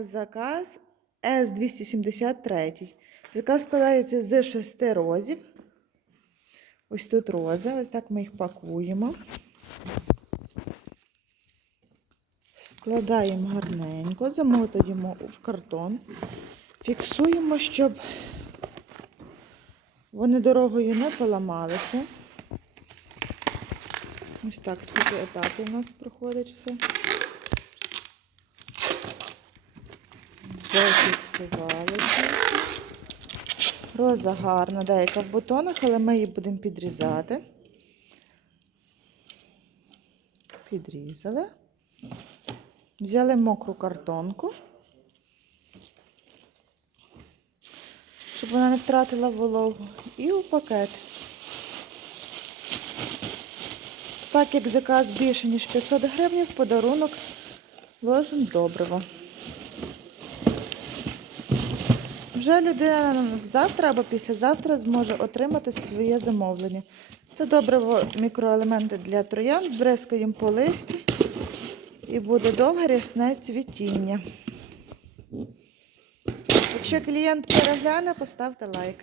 Заказ С-273. Заказ складається з шести розів. Ось тут рози, ось так ми їх пакуємо. Складаємо гарненько, замотуємо в картон, фіксуємо, щоб вони дорогою не поламалися. Ось так, скільки етапів у нас проходить все. Зафіксувалися. Роза гарна, деяка в бутонах, але ми її будемо підрізати. Підрізали. Взяли мокру картонку, щоб вона не втратила вологу. І у пакет. Так як заказ більше, ніж 500 гривень, в подарунок вложимо добриво. Вже людина завтра або післязавтра зможе отримати своє замовлення. Це добре мікроелементи для троян, бризкаємо по листі і буде довге рясне цвітіння. Якщо клієнт перегляне, поставте лайк.